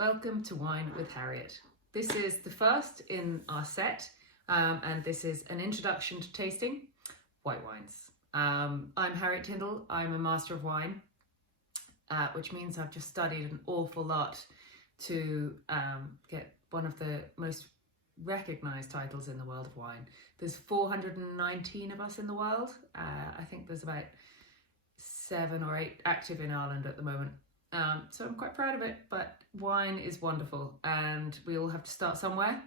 Welcome to Wine with Harriet. This is the first in our set, and this is an introduction to tasting white wines. I'm Harriet Tindal. I'm a Master of Wine, which means I've just studied an awful lot to get one of the most recognised titles in the world of wine. There's 419 of us in the world. I think there's about 7 or 8 active in Ireland at the moment. So I'm quite proud of it, but wine is wonderful and we all have to start somewhere.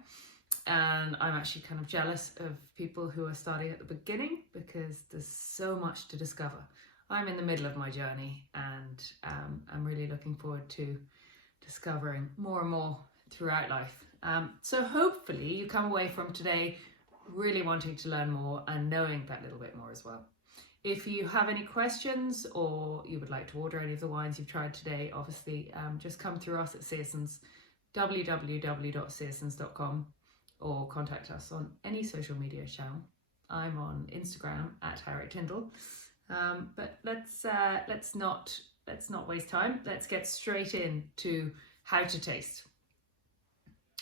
And I'm actually kind of jealous of people who are starting at the beginning because there's so much to discover. I'm in the middle of my journey and I'm really looking forward to discovering more and more throughout life. So hopefully you come away from today really wanting to learn more and knowing that little bit more as well. If you have any questions or you would like to order any of the wines you've tried today, obviously just come through us at Searsons, www.searsons.com, or contact us on any social media channel. I'm on Instagram at Harriet Tindal. But let's not waste time. Let's get straight into how to taste.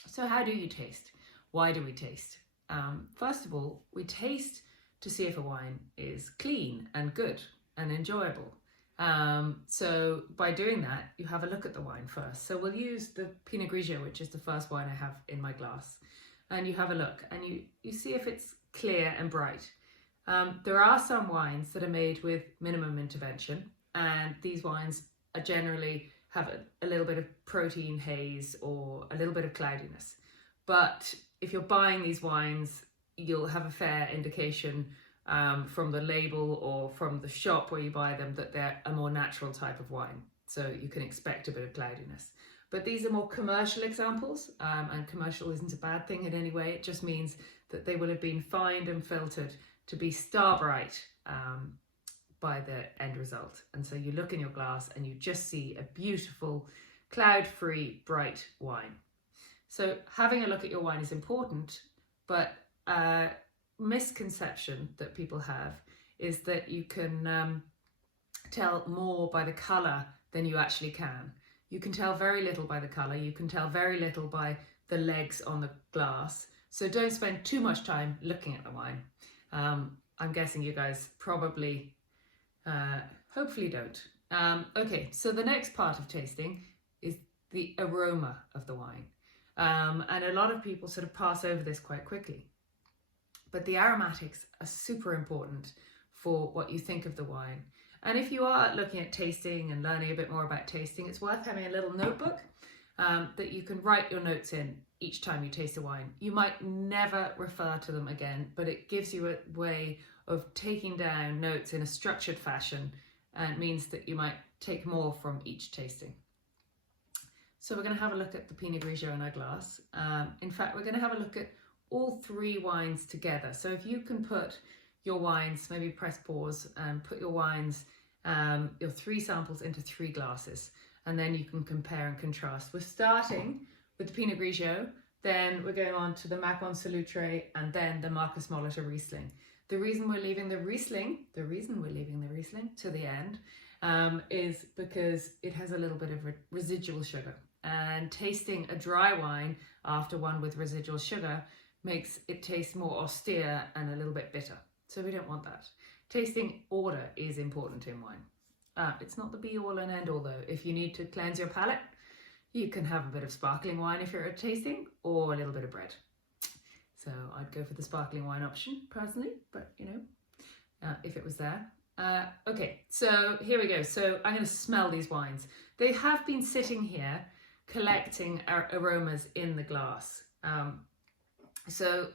So how do you taste? Why do we taste? First of all, we taste to see if a wine is clean and good and enjoyable. So by doing that, you have a look at the wine first. So we'll use the Pinot Grigio, which is the first wine I have in my glass. And you have a look and you see if it's clear and bright. There are some wines that are made with minimum intervention, and these wines are generally have a little bit of protein haze or a little bit of cloudiness. But if you're buying these wines, you'll have a fair indication from the label or from the shop where you buy them that they're a more natural type of wine. So you can expect a bit of cloudiness. But these are more commercial examples, and commercial isn't a bad thing in any way. It just means that they will have been fined and filtered to be star bright by the end result. And so you look in your glass and you just see a beautiful, cloud-free, bright wine. So having a look at your wine is important, but misconception that people have is that you can tell more by the colour than you actually can. You can tell very little by the colour, you can tell very little by the legs on the glass. So don't spend too much time looking at the wine. I'm guessing you guys probably, hopefully don't. Okay, so the next part of tasting is the aroma of the wine. And a lot of people sort of pass over this quite quickly. But the aromatics are super important for what you think of the wine. And if you are looking at tasting and learning a bit more about tasting, it's worth having a little notebook that you can write your notes in each time you taste a wine. You might never refer to them again, but it gives you a way of taking down notes in a structured fashion, and means that you might take more from each tasting. So we're going to have a look at the Pinot Grigio in our glass. In fact, we're going to have a look at all 3 wines together. So if you can put your wines, maybe press pause and put your wines, your 3 samples into 3 glasses, and then you can compare and contrast. We're starting with the Pinot Grigio, then we're going on to the Macon Salutre, and then the Marcus Molitor Riesling. The reason we're leaving the Riesling to the end is because it has a little bit of residual sugar, and tasting a dry wine after one with residual sugar makes it taste more austere and a little bit bitter. So we don't want that. Tasting order is important in wine. It's not the be all and end all though. If you need to cleanse your palate, you can have a bit of sparkling wine if you're at tasting, or a little bit of bread. So I'd go for the sparkling wine option personally, but you know, if it was there. Okay, so here we go. So I'm going to smell these wines. They have been sitting here collecting aromas in the glass. So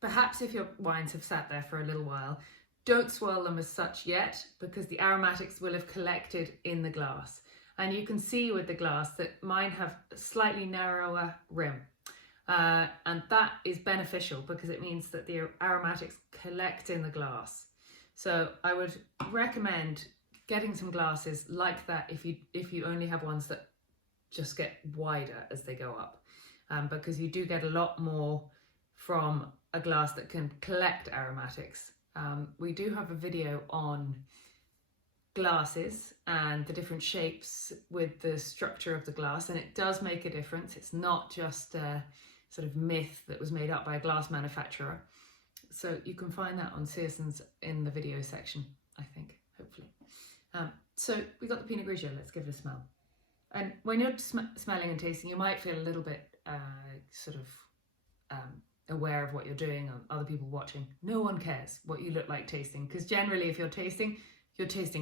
perhaps if your wines have sat there for a little while, don't swirl them as such yet, because the aromatics will have collected in the glass. And you can see with the glass that mine have a slightly narrower rim. And that is beneficial because it means that the aromatics collect in the glass. So I would recommend getting some glasses like that if you only have ones that just get wider as they go up, because you do get a lot more from a glass that can collect aromatics. We do have a video on glasses and the different shapes with the structure of the glass, and it does make a difference. It's not just a sort of myth that was made up by a glass manufacturer. So you can find that on Searson's in the video section, I think, hopefully. So we got the Pinot Grigio. Let's give it a smell. And when you're smelling and tasting, you might feel a little bit aware of what you're doing, or other people watching. No one cares what you look like tasting, because generally if you're tasting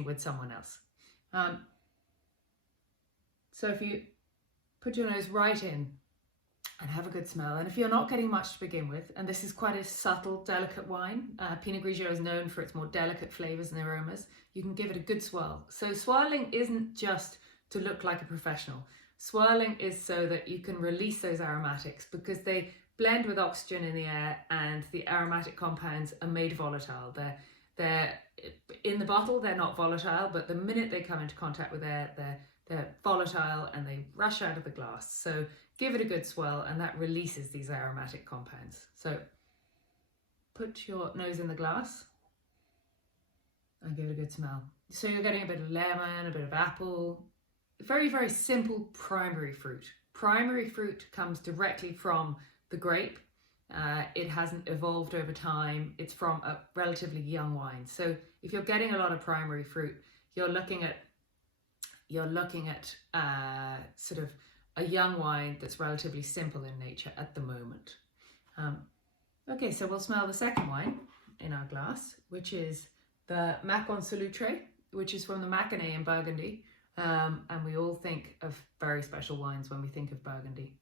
with someone else. So if you put your nose right in and have a good smell, and if you're not getting much to begin with, and this is quite a subtle, delicate wine, Pinot Grigio is known for its more delicate flavours and aromas, you can give it a good swirl. So swirling isn't just to look like a professional. Swirling is so that you can release those aromatics, because they blend with oxygen in the air, and the aromatic compounds are made volatile. They're in the bottle, they're not volatile, but the minute they come into contact with air, they're volatile and they rush out of the glass. So give it a good swirl, and that releases these aromatic compounds. So put your nose in the glass and give it a good smell. So you're getting a bit of lemon, a bit of apple. Very, very simple primary fruit. Primary fruit comes directly from the grape. It hasn't evolved over time. It's from a relatively young wine. So if you're getting a lot of primary fruit, you're looking at sort of a young wine that's relatively simple in nature at the moment. Okay, so we'll smell the second wine in our glass, which is the Macon Salutre, which is from the Maconnais in Burgundy. And we all think of very special wines when we think of Burgundy.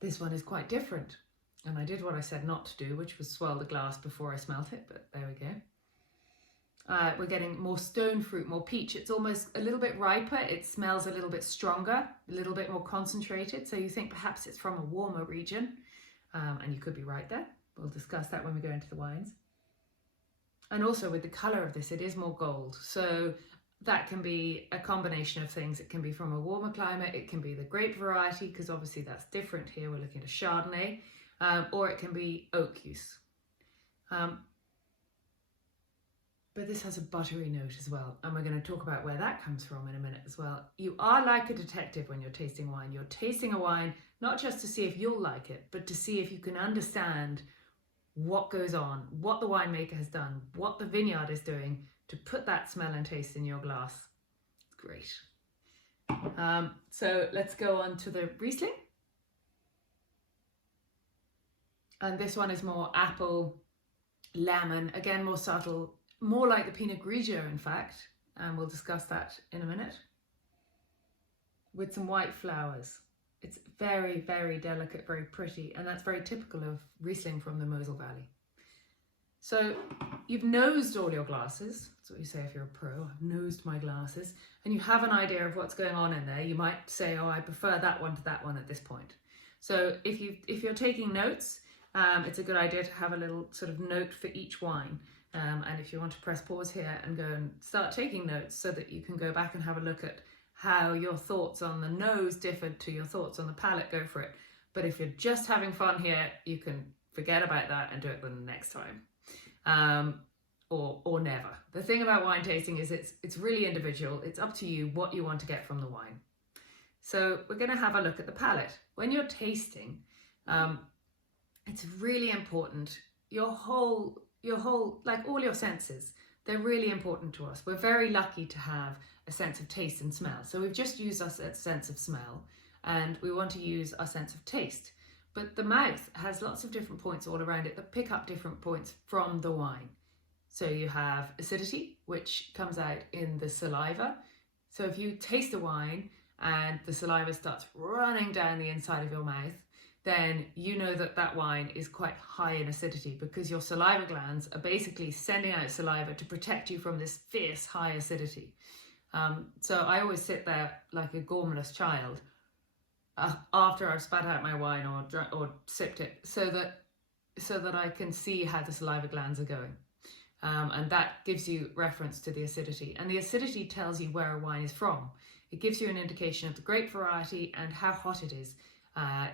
This one is quite different, and I did what I said not to do, which was swirl the glass before I smelt it, but there we go. We're getting more stone fruit, more peach. It's almost a little bit riper. It smells a little bit stronger, a little bit more concentrated. So you think perhaps it's from a warmer region, and you could be right there. We'll discuss that when we go into the wines. And also with the colour of this, it is more gold. So that can be a combination of things. It can be from a warmer climate, it can be the grape variety, because obviously that's different here. We're looking at a Chardonnay, or it can be oak use. But this has a buttery note as well, and we're going to talk about where that comes from in a minute as well. You are like a detective when you're tasting wine. You're tasting a wine not just to see if you'll like it, but to see if you can understand what goes on, what the winemaker has done, what the vineyard is doing to put that smell and taste in your glass. Great. So let's go on to the Riesling. And this one is more apple, lemon, again more subtle, more like the Pinot Grigio in fact, and we'll discuss that in a minute, with some white flowers. It's very, very delicate, very pretty, and that's very typical of Riesling from the Mosel Valley. So you've nosed all your glasses. That's what you say if you're a pro. I've nosed my glasses. And you have an idea of what's going on in there. You might say, oh, I prefer that one to that one at this point. So if you're taking notes, it's a good idea to have a little sort of note for each wine. And if you want to press pause here and go and start taking notes so that you can go back and have a look at how your thoughts on the nose differed to your thoughts on the palate, go for it. But if you're just having fun here, you can forget about that and do it the next time. Or never. The thing about wine tasting is it's really individual. It's up to you what you want to get from the wine. So we're going to have a look at the palate. When you're tasting, it's really important. Your whole, like all your senses, they're really important to us. We're very lucky to have a sense of taste and smell. So we've just used our sense of smell, and we want to use our sense of taste. But the mouth has lots of different points all around it that pick up different points from the wine. So you have acidity, which comes out in the saliva. So if you taste a wine and the saliva starts running down the inside of your mouth, then you know that that wine is quite high in acidity, because your saliva glands are basically sending out saliva to protect you from this fierce high acidity. So I always sit there like a gormless child after I've spat out my wine or sipped it, so that I can see how the saliva glands are going. And that gives you reference to the acidity. And the acidity tells you where a wine is from. It gives you an indication of the grape variety and how hot it is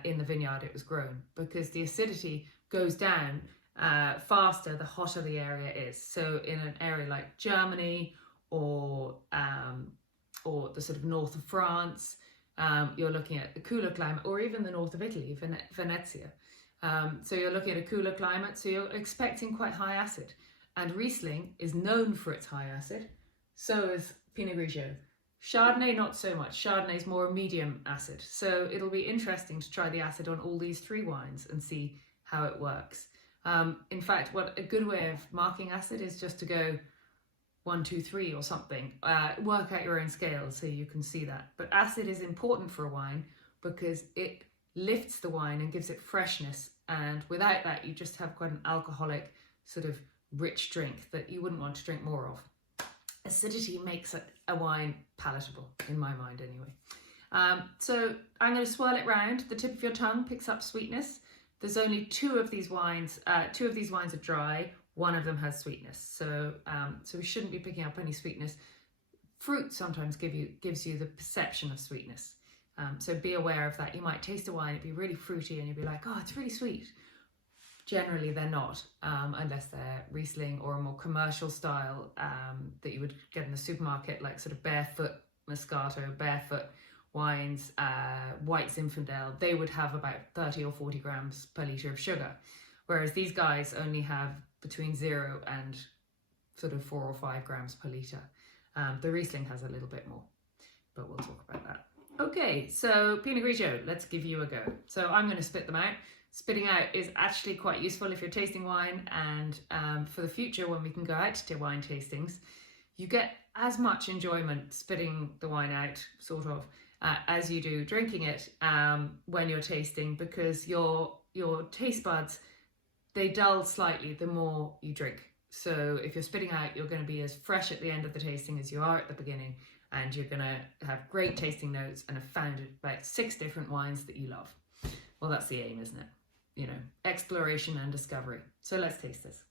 in the vineyard it was grown, because the acidity goes down faster the hotter the area is. So in an area like Germany or the sort of north of France, you're looking at a cooler climate, or even the north of Italy, Venezia. So you're looking at a cooler climate, so you're expecting quite high acid. And Riesling is known for its high acid, so is Pinot Grigio. Chardonnay, not so much. Chardonnay is more medium acid. So it'll be interesting to try the acid on all these three wines and see how it works. In fact, what a good way of marking acid is just to go 1, 2, 3 or something. Work out your own scale so you can see that. But acid is important for a wine because it lifts the wine and gives it freshness. And without that, you just have quite an alcoholic sort of rich drink that you wouldn't want to drink more of. Acidity makes a wine palatable, in my mind anyway. So I'm going to swirl it round. The tip of your tongue picks up sweetness. There's only two of these wines are dry. One of them has sweetness. So we shouldn't be picking up any sweetness. Fruit sometimes gives you the perception of sweetness. So be aware of that. You might taste a wine, it'd be really fruity and you'd be like, oh, it's really sweet. Generally they're not, unless they're Riesling or a more commercial style that you would get in the supermarket, like sort of barefoot Moscato, barefoot wines, white Zinfandel. They would have about 30 or 40 grams per litre of sugar, whereas these guys only have between 0 and sort of 4 or 5 grams per litre. The Riesling has a little bit more, but we'll talk about that. Okay, so Pinot Grigio, let's give you a go. So I'm going to spit them out. Spitting out is actually quite useful if you're tasting wine, and for the future when we can go out to wine tastings, you get as much enjoyment spitting the wine out, sort of, as you do drinking it when you're tasting, because your taste buds, they dull slightly the more you drink. So if you're spitting out, you're going to be as fresh at the end of the tasting as you are at the beginning, and you're going to have great tasting notes and have found about 6 different wines that you love. Well, that's the aim, isn't it? You know, exploration and discovery. So let's taste this.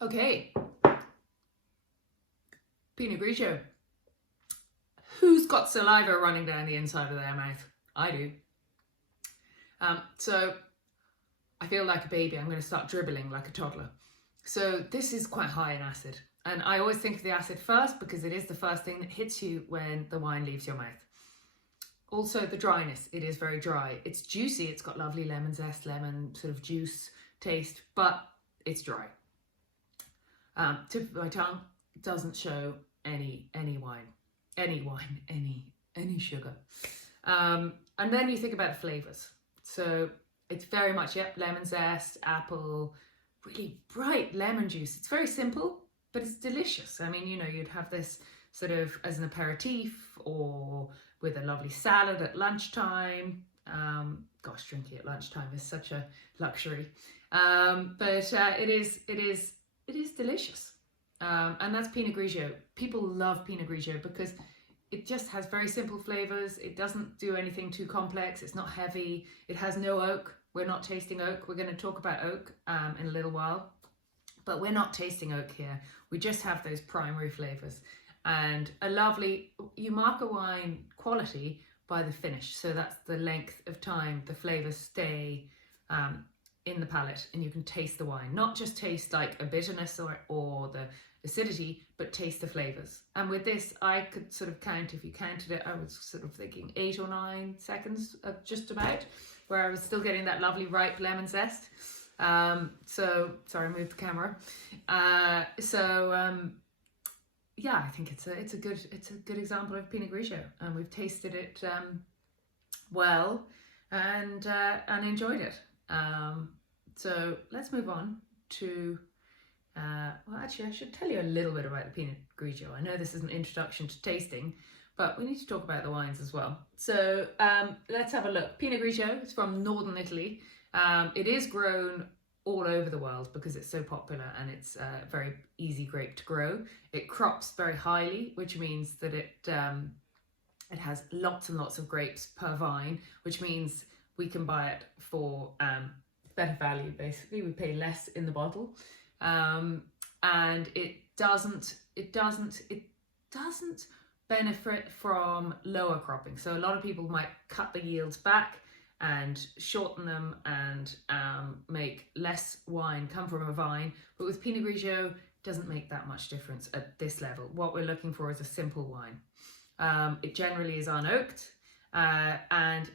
Okay. Pinot Grigio. Who's got saliva running down the inside of their mouth? I do. So I feel like a baby. I'm going to start dribbling like a toddler. So this is quite high in acid. And I always think of the acid first because it is the first thing that hits you when the wine leaves your mouth. Also the dryness, it is very dry. It's juicy, it's got lovely lemon zest, lemon sort of juice taste, but it's dry. Tip of my tongue doesn't show any sugar. And then you think about the flavours. So it's very much, lemon zest, apple, really bright lemon juice. It's very simple, but it's delicious. I mean, you know, you'd have this sort of as an aperitif or with a lovely salad at lunchtime. Gosh, drinking at lunchtime is such a luxury. But it is delicious. And that's Pinot Grigio. People love Pinot Grigio because it just has very simple flavours. It doesn't do anything too complex. It's not heavy. It has no oak. We're not tasting oak. We're going to talk about oak in a little while. But we're not tasting oak here. We just have those primary flavours. And you mark a wine quality by the finish. So that's the length of time the flavours stay in the palate and you can taste the wine. Not just taste like a bitterness or the acidity, but taste the flavours. And with this, I could sort of count, if you counted it, I was sort of thinking 8 or 9 seconds just about, where I was still getting that lovely ripe lemon zest. So, sorry, I moved the camera. Yeah, I think it's a good example of Pinot Grigio, and we've tasted it well and enjoyed it. So let's move on to well, actually, I should tell you a little bit about the Pinot Grigio. I know this is an introduction to tasting, but we need to talk about the wines as well. So let's have a look. Pinot Grigio is from northern Italy. It is grown all over the world because it's so popular and it's a very easy grape to grow. It crops very highly, which means that it has lots and lots of grapes per vine, which means we can buy it for better value. Basically, we pay less in the bottle, and it doesn't benefit from lower cropping. So a lot of people might cut the yields back and shorten them and make less wine come from a vine. But with Pinot Grigio, doesn't make that much difference at this level. What we're looking for is a simple wine. It generally is unoaked, and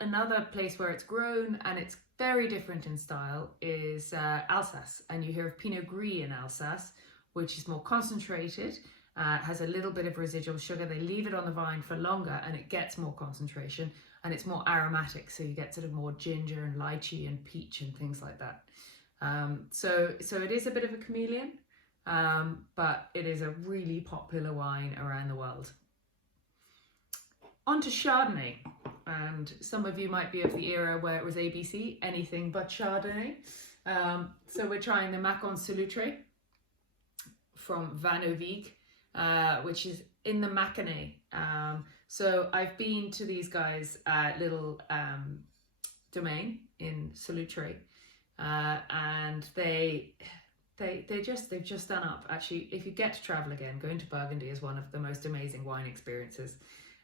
another place where it's grown and it's very different in style is Alsace, and you hear of Pinot Gris in Alsace, which is more concentrated, has a little bit of residual sugar. They leave it on the vine for longer and it gets more concentration and it's more aromatic, so you get sort of more ginger and lychee and peach and things like that. So it is a bit of a chameleon, but it is a really popular wine around the world. On to Chardonnay, and some of you might be of the era where it was ABC, anything but Chardonnay. So we're trying the Macon Solutre from Vanovig, which is in the Maconnais. So I've been to these guys' little domain in Solutre, and they've just done up. Actually, if you get to travel again, going to Burgundy is one of the most amazing wine experiences.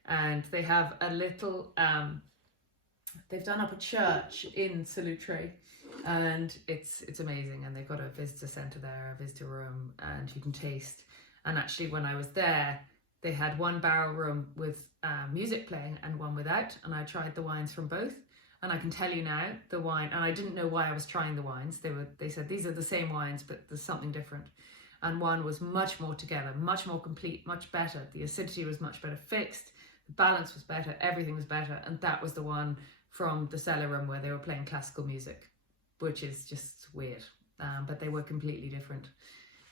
And they have a little, they've done up a church in Solutre, and it's amazing. And they've got a visitor centre there, a visitor room, and you can taste. And actually, when I was there, they had one barrel room with music playing and one without, and I tried the wines from both. And I can tell you now, the wine, and I didn't know why I was trying the wines. They said these are the same wines, but there's something different. And one was much more together, much more complete, much better. The acidity was much better fixed. The balance was better, everything was better, and that was the one from the cellar room where they were playing classical music, which is just weird, but they were completely different.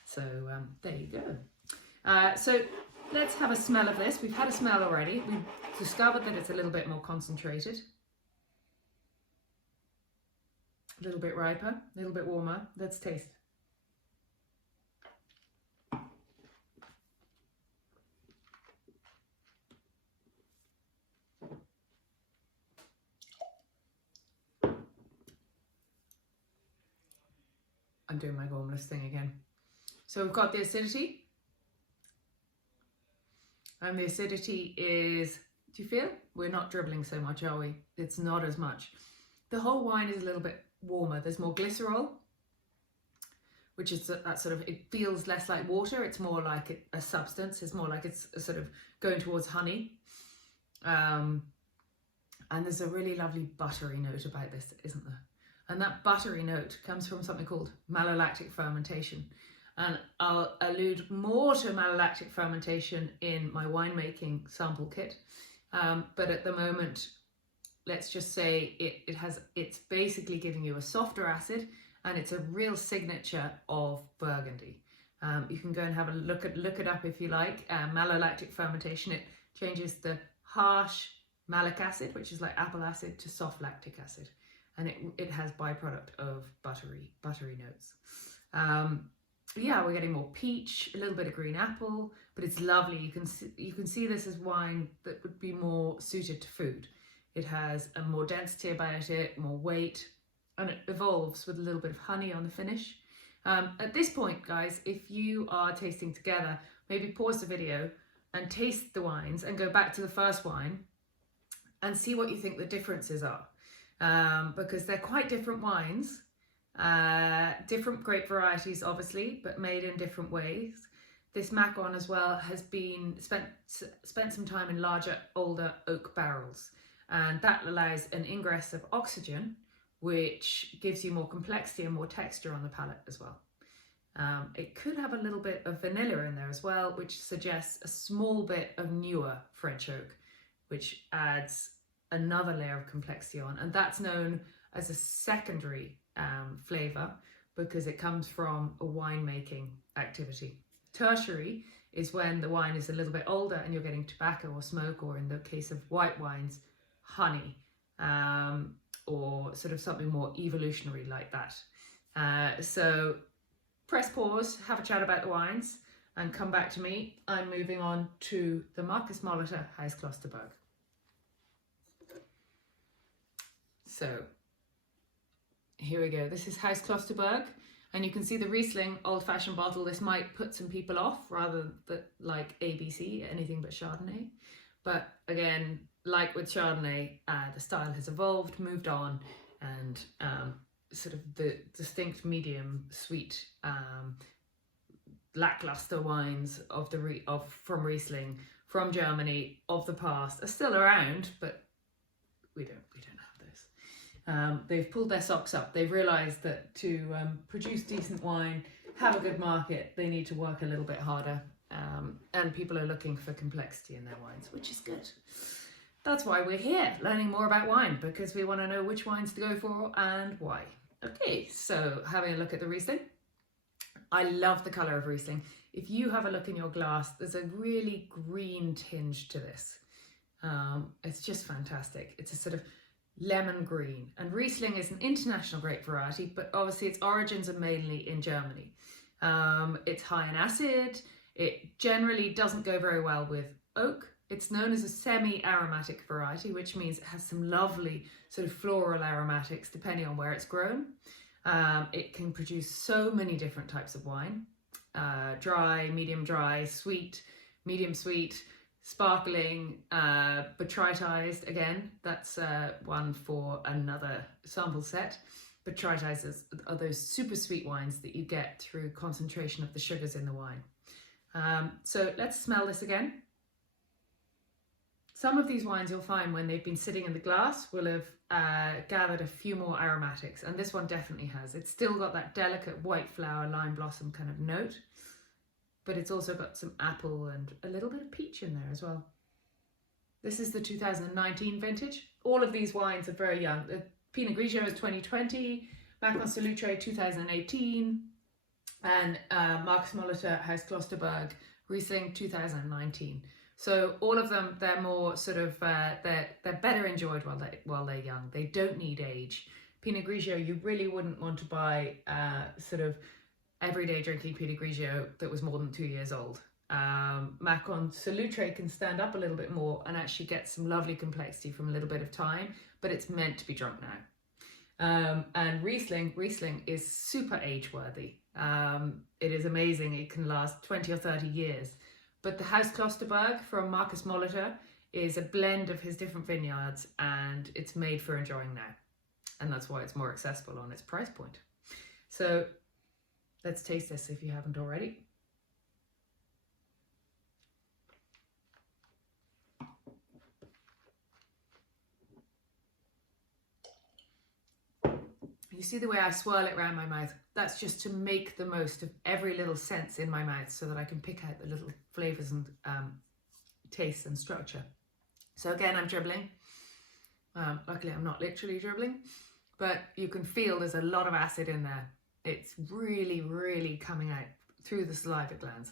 So there you go. So let's have a smell of this. We've had a smell already. We've discovered that it's a little bit more concentrated, a little bit riper, a little bit warmer. Let's taste. I'm doing my homeless thing again. So we've got the acidity. And the acidity is, do you feel? We're not dribbling so much, are we? It's not as much. The whole wine is a little bit warmer. There's more glycerol, which is that sort of, it feels less like water. It's more like a substance. It's more like it's sort of going towards honey. And there's a really lovely buttery note about this, isn't there? And that buttery note comes from something called malolactic fermentation. And I'll allude more to malolactic fermentation in my winemaking sample kit. But at the moment, let's just say it's basically giving you a softer acid, and it's a real signature of Burgundy. You can go and have a look it up if you like. Malolactic fermentation, it changes the harsh malic acid, which is like apple acid, to soft lactic acid. And it has byproduct of buttery notes. Yeah, we're getting more peach, a little bit of green apple, but it's lovely. You can see this as wine that would be more suited to food. It has a more density about it, more weight, and it evolves with a little bit of honey on the finish. At this point, guys, if you are tasting together, maybe pause the video and taste the wines and go back to the first wine and see what you think the differences are. Because they're quite different wines, different grape varieties obviously, but made in different ways. This Macon as well has been spent some time in larger, older oak barrels, and that allows an ingress of oxygen, which gives you more complexity and more texture on the palate as well. It could have a little bit of vanilla in there as well, which suggests a small bit of newer French oak, which adds another layer of complexity on, and that's known as a secondary flavour because it comes from a winemaking activity. Tertiary is when the wine is a little bit older and you're getting tobacco or smoke, or in the case of white wines, honey, or sort of something more evolutionary like that. So press pause, have a chat about the wines, and come back to me. I'm moving on to the Marcus Molitor Haus Klosterberg. So here we go. This is Haus Klosterberg, And you can see the Riesling old-fashioned bottle. This might put some people off rather than like ABC, anything but Chardonnay. But again, like with Chardonnay, the style has evolved, moved on, and sort of the distinct medium sweet lackluster wines from Riesling, from Germany, of the past are still around, but we don't have those. They've pulled their socks up. They've realised that to produce decent wine, have a good market, they need to work a little bit harder. And people are looking for complexity in their wines, which is good. That's why we're here, learning more about wine, because we want to know which wines to go for and why. Okay, so having a look at the Riesling. I love the colour of Riesling. If you have a look in your glass, there's a really green tinge to this. It's just fantastic. It's a sort of lemon green. And Riesling is an international grape variety, but obviously its origins are mainly in Germany. It's high in acid. It generally doesn't go very well with oak. It's known as a semi-aromatic variety, which means it has some lovely sort of floral aromatics depending on where it's grown. It can produce so many different types of wine. Dry, medium dry, sweet, medium sweet, sparkling, botrytized. Again, that's one for another sample set. Botrytized are those super sweet wines that you get through concentration of the sugars in the wine. So let's smell this again. Some of these wines you'll find when they've been sitting in the glass will have gathered a few more aromatics, and this one definitely has. It's still got that delicate white flower, lime blossom kind of note, but it's also got some apple and a little bit of peach in there as well. This is the 2019 vintage. All of these wines are very young. The Pinot Grigio is 2020, Macon Salutre 2018, and Marcus Molitor House Klosterberg Riesling 2019. So all of them, they're more sort of they're better enjoyed while they're young. They don't need age. Pinot Grigio, you really wouldn't want to buy sort of everyday drinking Pinot Grigio that was more than 2 years old. Macon Salutre can stand up a little bit more and actually get some lovely complexity from a little bit of time, but it's meant to be drunk now. And Riesling is super age worthy. It is amazing. It can last 20 or 30 years. But the House Klosterberg from Marcus Molitor is a blend of his different vineyards, and it's made for enjoying now. And that's why it's more accessible on its price point. So let's taste this if you haven't already. You see the way I swirl it around my mouth? That's just to make the most of every little sense in my mouth so that I can pick out the little flavours and tastes and structure. So again, I'm dribbling. Luckily, I'm not literally dribbling, but you can feel there's a lot of acid in there. It's really, really coming out through the saliva glands.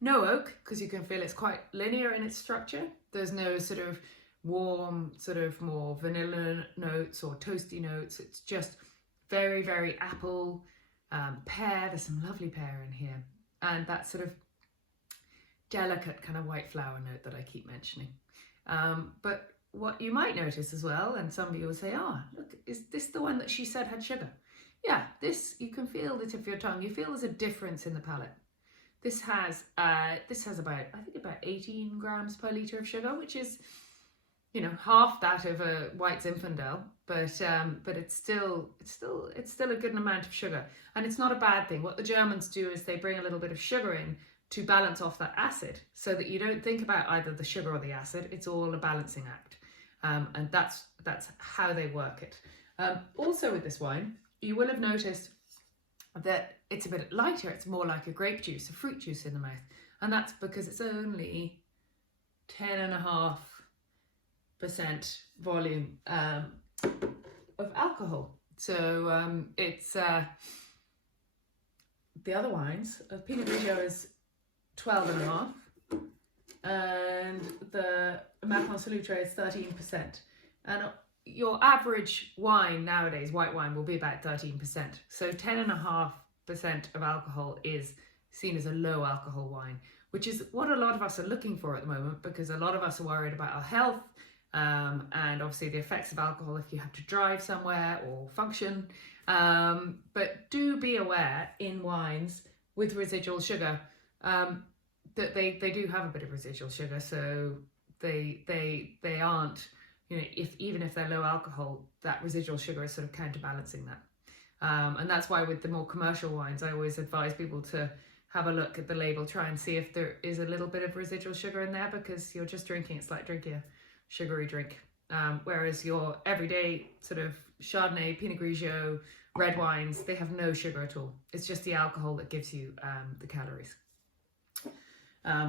No oak, because you can feel it's quite linear in its structure. There's no sort of warm, sort of more vanilla notes or toasty notes. It's just very, very apple, pear. There's some lovely pear in here. And that sort of delicate kind of white flower note that I keep mentioning. But what you might notice as well, and some of you will say, look, is this the one that she said had sugar? Yeah, this, you can feel the tip of your tongue. You feel there's a difference in the palate. This has about, I think about 18 grams per litre of sugar, which is, you know, half that of a white Zinfandel, but it's still a good amount of sugar, and it's not a bad thing. What the Germans do is they bring a little bit of sugar in to balance off that acid, so that you don't think about either the sugar or the acid. It's all a balancing act, and that's how they work it. Also with this wine, you will have noticed that it's a bit lighter. It's more like a grape juice, a fruit juice in the mouth, and that's because it's only 10.5% volume of alcohol. So it's the other wines. Pinot Grigio is 12.5, and the Macon Salutre is 13%. And your average wine nowadays, white wine, will be about 13%. So 10.5% of alcohol is seen as a low alcohol wine, which is what a lot of us are looking for at the moment, because a lot of us are worried about our health, and obviously the effects of alcohol if you have to drive somewhere or function. But do be aware in wines with residual sugar that they do have a bit of residual sugar, so they aren't, even if they're low alcohol, that residual sugar is sort of counterbalancing that. And that's why with the more commercial wines, I always advise people to have a look at the label, try and see if there is a little bit of residual sugar in there, because you're just drinking, it's like drinking a sugary drink. Whereas your everyday sort of Chardonnay, Pinot Grigio, red wines, they have no sugar at all. It's just the alcohol that gives you the calories.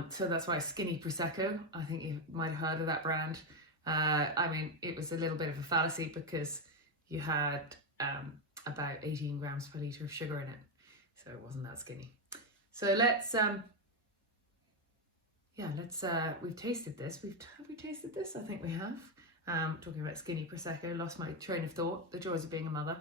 So that's why Skinny Prosecco, I think you might have heard of that brand. I mean, it was a little bit of a fallacy because you had about 18 grams per litre of sugar in it. So it wasn't that skinny. So we've tasted this. Have we tasted this? I think we have. Talking about Skinny Prosecco, lost my train of thought, the joys of being a mother.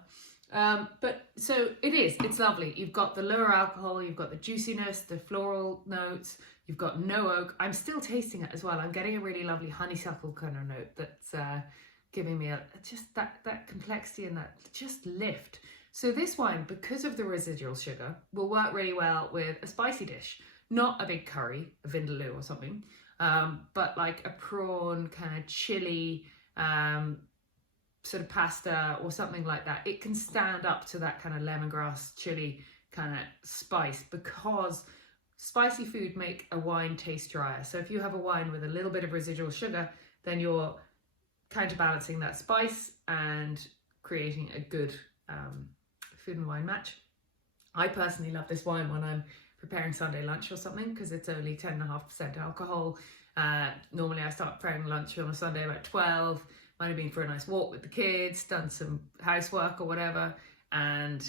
But so it's lovely. You've got the lower alcohol, you've got the juiciness, the floral notes, you've got no oak. I'm still tasting it as well. I'm getting a really lovely honeysuckle kind of note that's giving me just that complexity and that just lift. So this wine, because of the residual sugar, will work really well with a spicy dish. Not a big curry, a vindaloo or something, but like a prawn kind of chili sort of pasta or something like that. It can stand up to that kind of lemongrass chili kind of spice, because spicy food make a wine taste drier. So if you have a wine with a little bit of residual sugar, then you're counterbalancing that spice and creating a good food and wine match. I personally love this wine when I'm preparing Sunday lunch or something, because it's only 10.5% alcohol. Normally I start preparing lunch on a Sunday about 12. Might have been for a nice walk with the kids, done some housework or whatever, and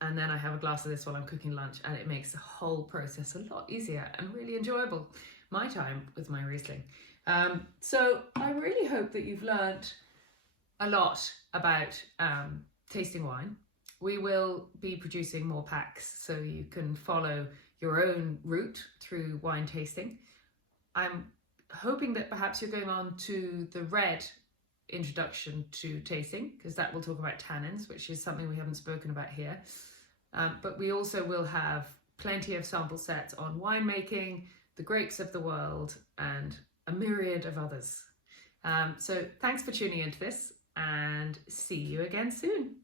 then I have a glass of this while I'm cooking lunch, and it makes the whole process a lot easier and really enjoyable. My time with my Riesling. So I really hope that you've learned a lot about tasting wine. We will be producing more packs so you can follow your own route through wine tasting. I'm hoping that perhaps you're going on to the red introduction to tasting, because that will talk about tannins, which is something we haven't spoken about here. But we also will have plenty of sample sets on winemaking, the grapes of the world, and a myriad of others. So thanks for tuning into this, and see you again soon.